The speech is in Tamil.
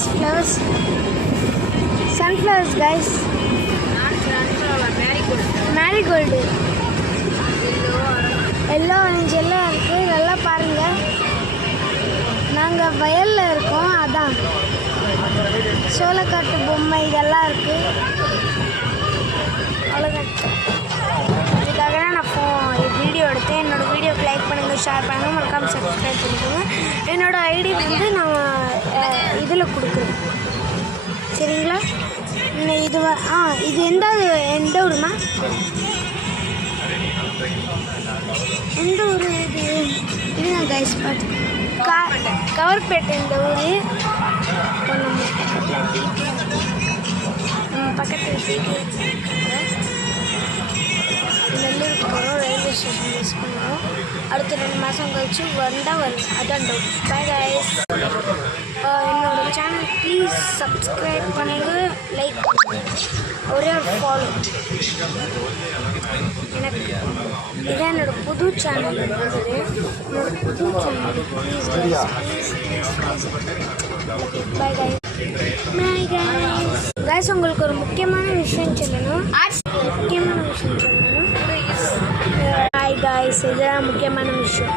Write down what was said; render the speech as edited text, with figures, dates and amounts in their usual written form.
these flowers? Sunflowers, guys. Marigold. Yellow orange எல்லாம் இருக்கு. நல்லா பாருங்க. நாங்க வயல்ல இருக்கோம். அதான் சோளக்காட்டு பொம்மை இதெல்லாம் இருக்கு. அவ்வளோதான். இதுக்காக தான் நான் வீடியோ எடுத்தேன். என்னோட வீடியோக்கு லைக் பண்ணுங்கள், ஷேர் பண்ணுங்கள், மறக்காமல் சப்ஸ்கிரைப் பண்ணிக்கோங்க. என்னோடய ஐடி வந்து நான் இதில் கொடுக்குறேன். சரிங்களா? இது எந்த ஊருமா? எந்த ஊர் இது? இதுங்க கைஸ் பார்த்து கவர்பேட்டை இந்த ஊர். பக்கத்தில் நெல்லூருக்கு போகிறோம். ரயில்வே ஸ்டேஷன் மிஸ் பண்ணுறோம். அடுத்த 2 மாதம் கழிச்சு வந்தால் வரும். அதான் டவுட். Bye guys. என்னோட சேனல் ப்ளீஸ் சப்ஸ்கிரைப் பண்ணுங்கள், லைக் ஒரே ஒரு ஃபாலோ. எனக்கு இதான் என்னோட புது சேனல். என்னோட புது channel please bye guys. Bye guys. Guys உங்களுக்கு ஒரு முக்கியமான விஷயம் சொல்லணும். முக்கியமான விஷயம் சொல்லணும். ஹாய் கைஸ், இதுதான் முக்கியமான விஷயம்.